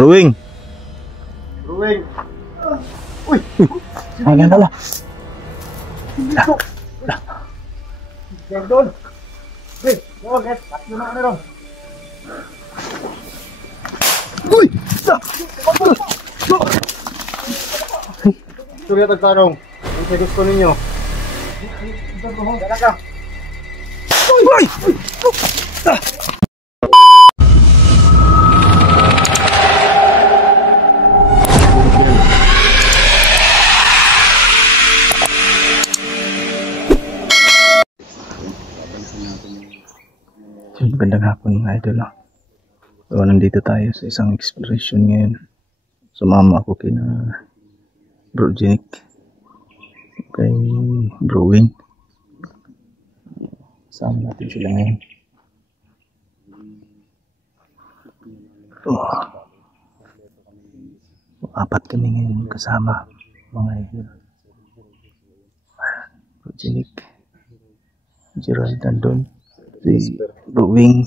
Ruwing! Ruwing! Uy! Ala. Doon! Hey! Doon! Tatlo na ano ron! Uy! Surya tagtanong. Ang sa gusto ninyo. Dala ka! Uy! Magandang hapon mga idol. So, nandito tayo sa isang exploration ngayon. Sumama ako kina Bro Jenick, kay Brewing. Sama natin sila ngayon. Apat kami ngayon kasama mga idol. Bro Jenick, Gerald nandun, si Brewing.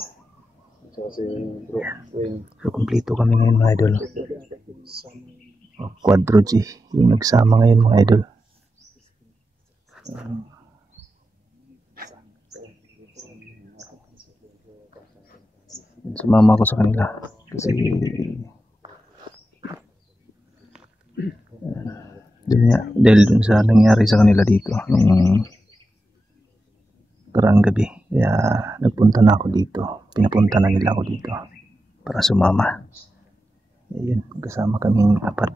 So kumpleto kami ngayon mga idol. Quadro G yung nagsama ngayon mga idol. Sumama ko sa kanila kasi dahil dun sa nangyari sa kanila dito nung karang gabi, kaya nagpunta na ako dito, pinapunta na nila ako dito para sumama. Ayun, kasama kaming apat.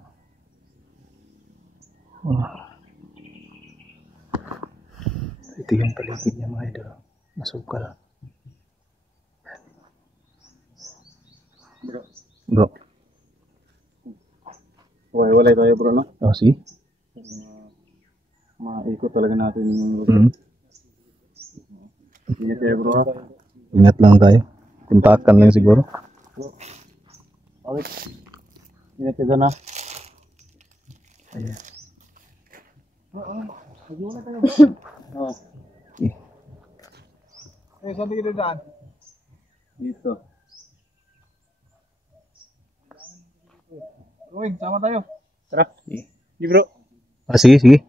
Ito yung paligid niya mga idol, masukal. Bro, Walay tayo bro, no? oh sige. Maikot talaga natin yung Ingat tayo bro. Ingat lang tayo. Kontakan lang siguro. Okay. Ingat ka na. Ayan. Magula tayo. Oo. Saan kita daan? Dito. Ruwing, sama tayo. Tara. Sige bro. Sige.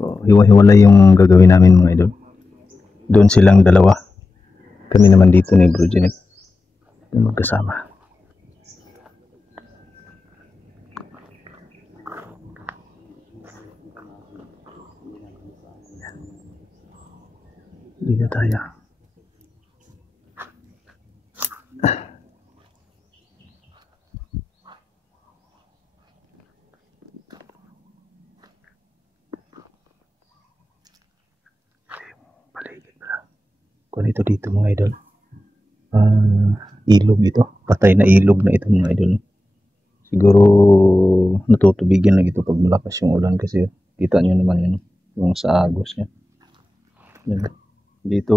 So, hiwa-hiwalay yung gagawin namin mga idol. Doon silang dalawa. Kami naman dito ni Bro Jenick. Magkasama. Dito tayo. Kung ito dito mga idol, ilog ito, patay na ilog na ito mga idol. Siguro natutubigyan lang ito pag malakas yung ulan kasi kita nyo naman yun, yung sa agos niya. Dito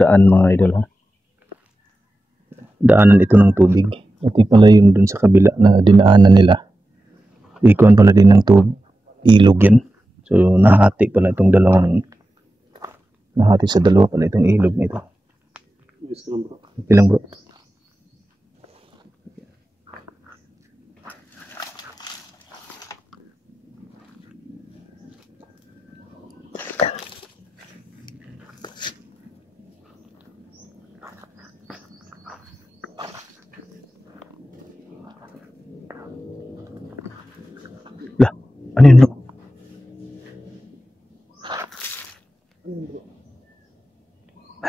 daan mga idol ha, daanan ito ng tubig. At pala yun dun sa kabila na dinaanan nila, ikuan pala din ng ilog yan. So nahati pala itong nahati sa dalawa pala itong ilog nito. Okay lang bro. Lah, ano yun bro?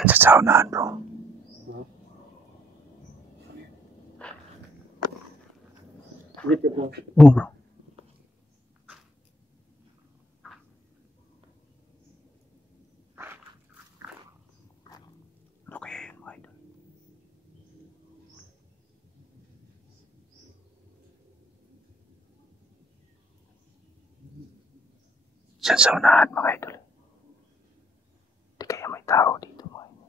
Sa saunahan bro. Oh bro. Okay, mga idol. Sa saunahan mga idol. Hindi kaya may tao dito mga idol.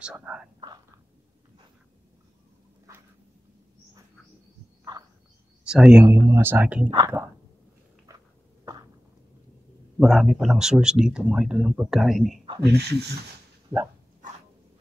Saunahan. Sayang yung mga saging dito. Marami palang source dito mga idol ng pagkain eh.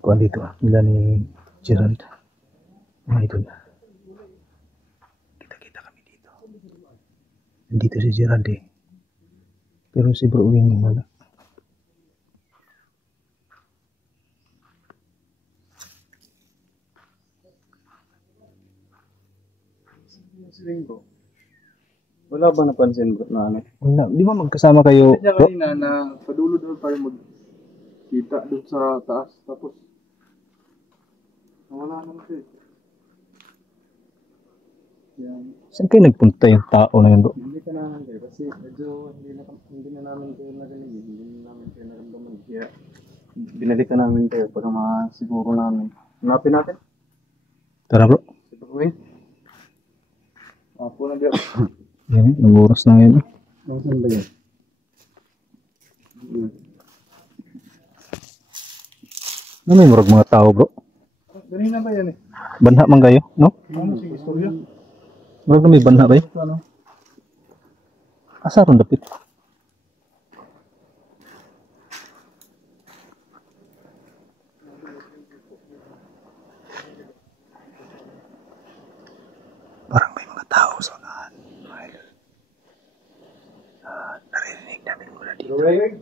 kuan dito nila ni Gerald. Mga idol. Kita-kita kami dito. Nandito si Gerald eh. Pero si Bro Wing wala. Wala ba napansin bro na ano? Wala. Di ba magkasama kayo? Kanya Bro? kanina na padulo-dulo tayo magkita doon sa taas. Tapos, wala naman siya. Yan. Saan kayo nagpunta yung tao na yun bro? Hindi ka namin kayo kasi medyo hindi na namin kayo narinig. Hindi na namin kayo naramdaman. Kaya binalikan namin kayo para masiguro namin. Hanapin natin. Tara bro. Si Pagwin. Apo na biya. Yan, nag-oras na ngayon. Nasaan ba yun? Ano may murag mga tao bro? Ganina ba yan eh? Banha man kayo, no? Ano sige, istorya? Murag na may banha ba yun? Ano? Asa ron dapit? Parang may mga tao sa unahan. Naririnig namin mula dito. Brewing?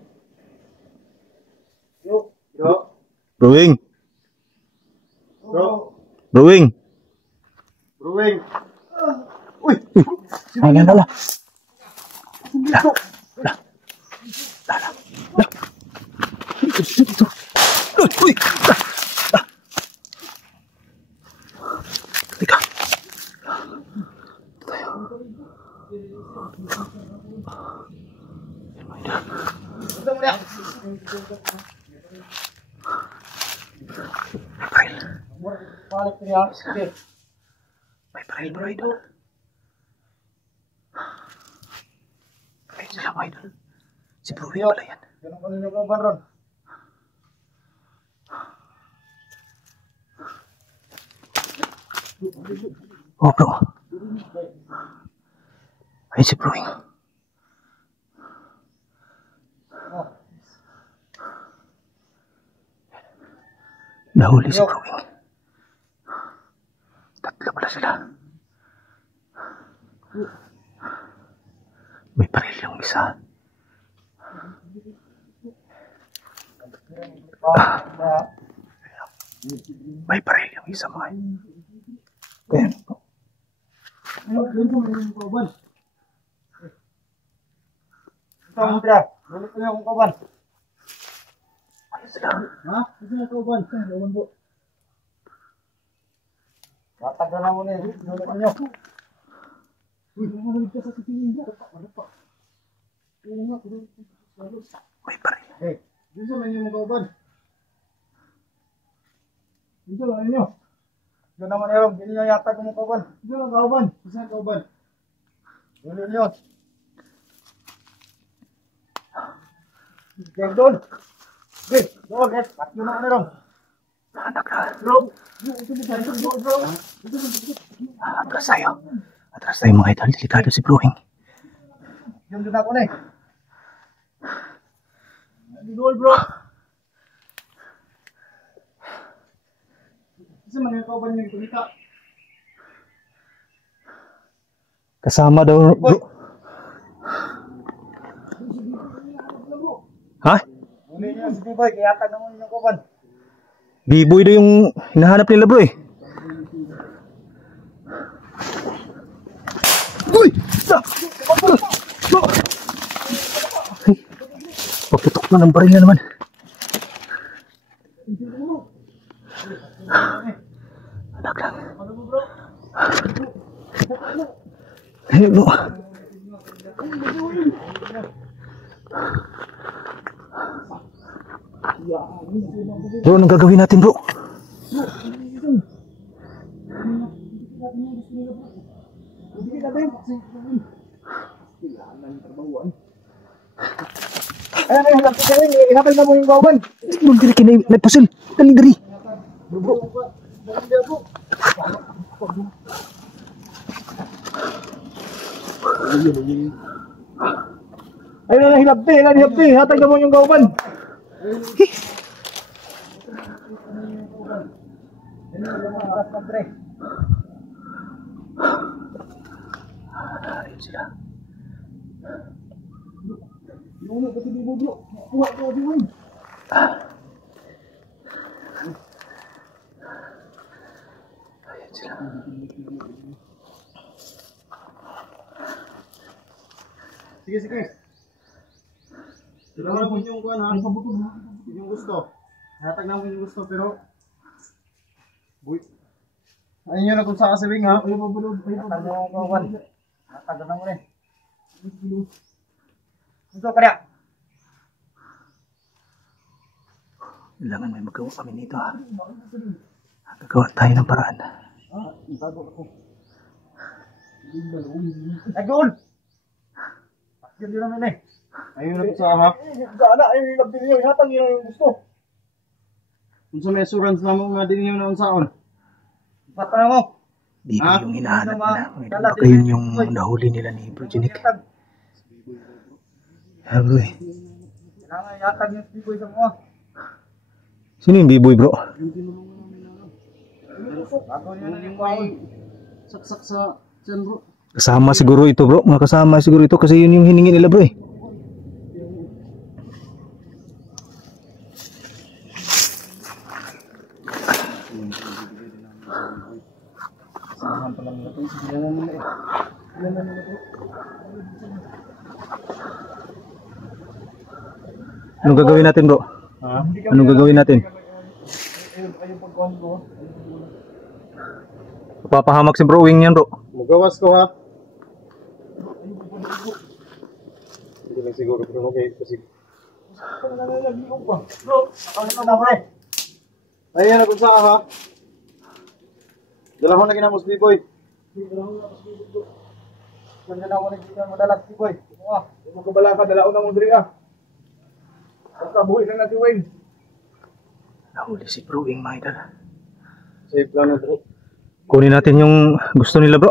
Yo, yo. Brewing! Bro. Brewing! Brewing. Ay, lala. Dito. Uy! Teka. Tayo. May baril bro idol. Ay, sila mga idol. Si Brewing pala yan. Ganun kanina ko ba ron? Oh bro. Ay, si Brewing. Nahuli si Brewing. Tatlo pala sila. May baril yung isa. May baril yung isa mga yun. Ayan po. Ito tira. Balik ko na akong kawan. Ano sila? Ha? Ito na kawan. Kawan po. Tatagal na mo na yun. Balik ko nyo. Uy, namalig ka sa titingin. Ano pa? May baril. Eh, dito lang yung mga kawan. Dito lang ninyo. Dito naman yung hindi nyo yata kung mga kawan. Dito lang kawan. Isa kawan. Dito nyo. Diyan doon. Okay, doon. At yun na ron. Anak na. Bro. Atras tayo. Atras tayo mga idol. Delikado si Brewing. Diyan doon ako na eh. Doon bro. Kasi mangyakaw ba niyo yung tunika? Kasama daw bro. Ha? Ano yun si Biboy? Kaya tag naman yung kawan. B-boy daw yung hinahanap nila bro eh. Uy! Paputok na ng baril na naman. Anak lang. Hey bro. Bro, anong gagawin natin bro? Ayan na yung halap ko gawin. Inapal na mo yung kawan. Bro, diri kinay nagpusil. Dali diri. Bro. Ayun na hilapti. Hatag na mo yung kawan. Ayun sila. Ayun sila. Sige, sige. Tira mo yung kuhan ha. Yung gusto. Hatag namin yung gusto pero... Buy. Ayun nyo na kung saan kasawing ha. Hatag mo yung kuhan. Hatag na mo rin. Gusto ka niya. Kailangan may magawa kami nito ha. Gagawa tayo ng paraan. Bago ako. Agol! Pakyan din namin eh. Ayun na kung saan ha. Sana ayun yung labdin nyo. Hatag nyo yung gusto. Kung sa may assurance na mo nga din nyo na unsaon. Bata na mo. Di ko yung hinahanap nila. Baka yun yung nahuli nila ni Progenic. Bro eh. Kailangan yatag yung bigoy sa mga. Sino yung B-boy bro? Bago yun na yung may saksak sa tiyan bro. Kasama siguro ito bro. Mga kasama siguro ito kasi yun yung hiningi nila bro eh. Samahan pa lang nila ito. Sigilan nila eh. Sigilan nila ito. Anong gagawin natin bro? Ha? Anong gagawin natin? Ayun pagkuhan ko. Papahamak si bro wing yan bro. Magawas ko ha. Hindi lang siguro pero okay kasi. Bro, ako na pre. Ayun na kung saan ha. Dala ko na ginamos B-boy. Kung na ako nagsigan madalas B-boy. Kung kabala ka, dala ko na mo diri ah. Basta buhay lang na si Wayne. Nahuli si bro wing mga idol. Safe lang na bro. Kunin natin yung gusto nila bro.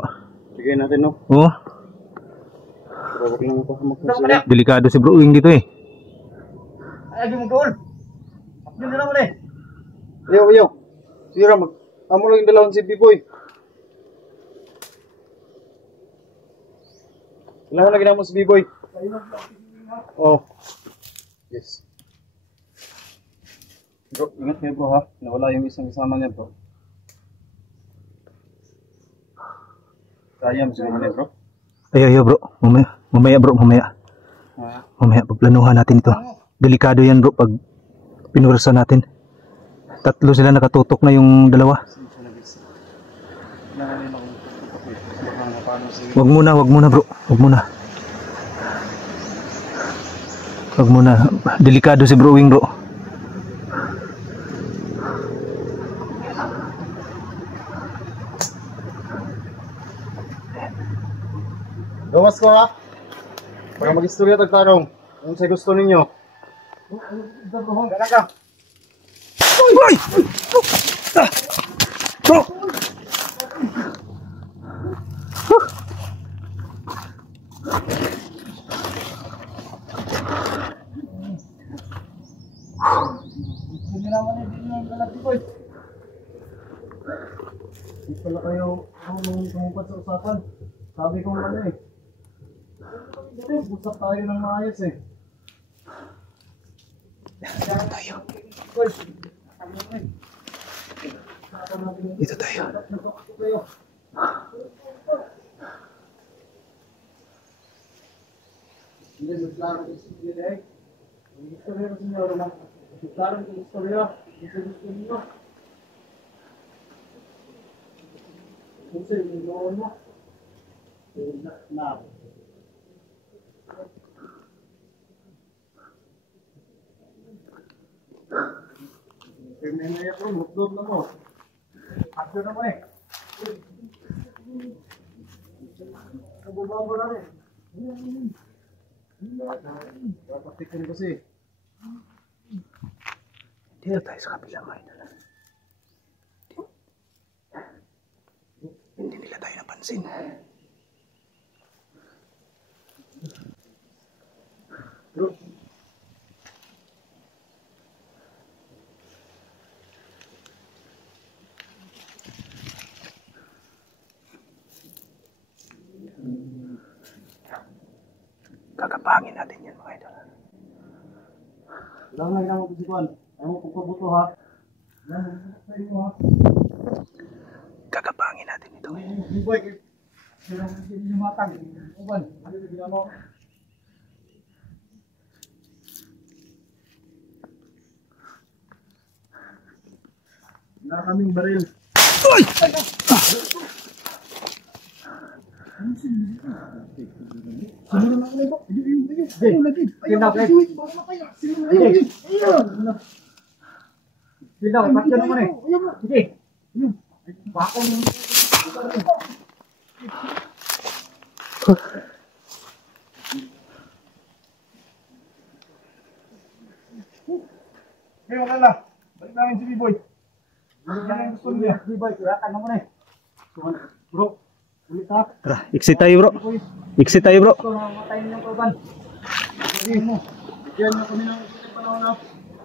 Bigay natin no. Oo. Pero wag lang mapahamak na sila. Delikado si bro wing dito eh. Ay, agi mo doon. Yun na naman eh. Ayaw, ayaw. Sira mag. Amo lang yung dalawang si B-boy. Kailangan na ginamon si B-boy. Oh. Yes. Bro, ingat kayo bro ha. Nawala yung isang kasama niya bro. Kaya mo siguro niya bro. Ayaw bro. Mamaya bro, mamaya. Mamaya pagplanuhan natin ito. Delikado yan bro pag pinurasan natin. Tatlo sila nakatutok na yung dalawa. Wag muna bro. Wag muna. Delikado si bro wing bro. Gawas ko ha. Para mag-istorya tagtanong. Kung sa gusto ninyo. Gana ka. Uy! Bro! Hindi naman yung lalaki ko eh. Hindi pala kayo tumupad sa usapan. Sabi ko ano eh. Usap tayo ng maayos eh. Dito tayo. Hindi, klaro yung istorya eh. Yung istorya ng senyor, klaro yung istorya. Gusto niyo. Gusto yung noon mo. Na. Pernenaya bro, mutlog na mo. Akto na mo eh. Kabubang mo na rin. Papastikin kasi. Dito tayo sa kabila mga idol. Hindi nila tayo napansin. Bro. Kakapangin natin yan mga idol. Lang lang ako pagkuhan. Ayaw mo pagpabuto ha. Kakapangin natin ito. Boy, hindi matang. Uban, ano yung ginagawa mo? Wala kaming baril. Uy! Balik namin si B-Boy. Gusto niya. B-Boy, kuyatan mo na eh. Bro, ulit ha. Tara, exit tayo bro. Exit tayo bro. Ito, namatayin yung kurban. Bigyan mo. Bigyan mo kami ng isang panahon na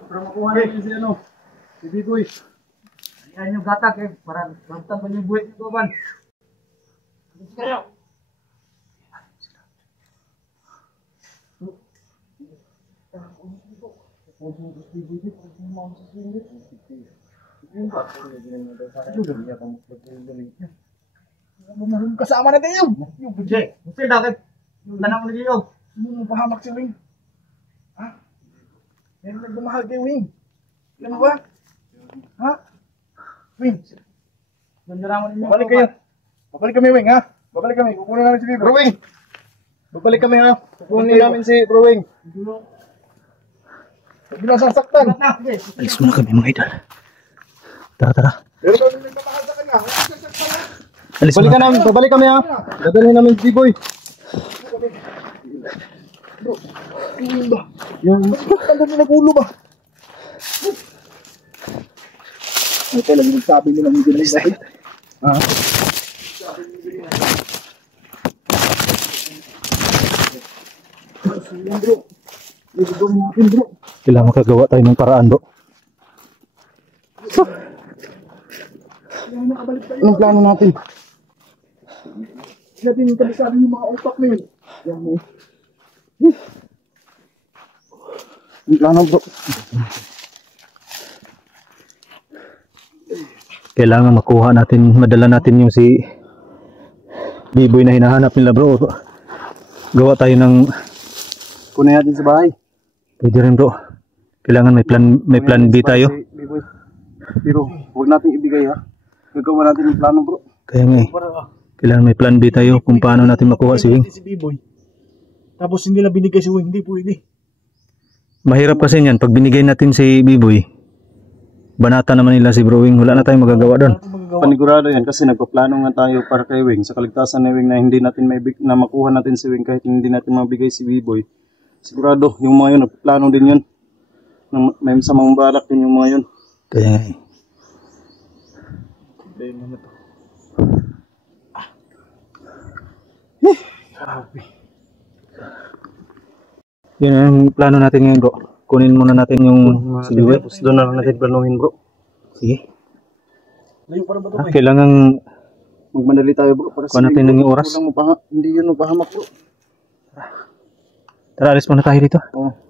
para makuha natin si ano. Si B-Boy. Ayan yung gatak eh. Para lantan pa yung buhay ng kurban. Kasama na kayo. Yung budget. Mesti bakit? Tanang mo na kayo. Sino mo pahamak si Wing? Ha? Meron nagmamahal kay Wing. Alam mo ba? Ha? Wing. Babalik kayo. Babalik kami Wing ha? Babalik kami. Kukunin namin si Bro Wing. Babalik kami ha? Kukunin namin si Bro Wing. Huwag na sasaktan. Alis muna kami mga idol. Tara, tara. Pero kami nagmamahal sa kanya. Alis Babalik muna. namin. Babalik kami ha? Dadalhin namin si B-Boy. Bro, ulo ba? Yan. Tanda na nag-ulo ba? Ay, talaga nagsabi nila ng ganun ba? Ha? Yan bro. Nagagawin natin bro. Kailangan makagawa tayo ng paraan bro. Anong plano natin? Sila din yung kabisado ng mga utak na yun. Yan mo. Anong plano bro? Kailangan makuha natin, madala natin yung si B-Boy na hinahanap nila bro. Gawa tayo ng Kunin natin sa bahay. pwede rin bro. Kailangan may plan B tayo. Pero huwag natin ibigay ha. Gagawa natin yung plano bro. Kaya nga eh. Kailangan may plan B tayo kung paano natin makuha si Wing. Si B-Boy. Tapos hindi na binigay si Wing. Hindi pwede. Mahirap kasi niyan. Pag binigay natin si B-Boy, banata naman nila si Bro Wing. Wala na tayong magagawa doon. Panigurado yan kasi nagpaplano nga tayo para kay Wing. Sa kaligtasan ni Wing na hindi natin na makuha natin si Wing kahit hindi natin mabigay si B-Boy. Sigurado yung mga yun, nagplano din yun. May masamang balak din yung mga yun. Kaya nga eh. Yun ang plano natin ngayon bro. Kunin muna natin yung si B-Boy. Tapos doon na lang natin planuhin bro. Sige. Kailangan Kailangan magmadali tayo bro. Para kuha natin ng oras. Hindi yun mapahamak bro. Tara, alis muna tayo dito. Oo.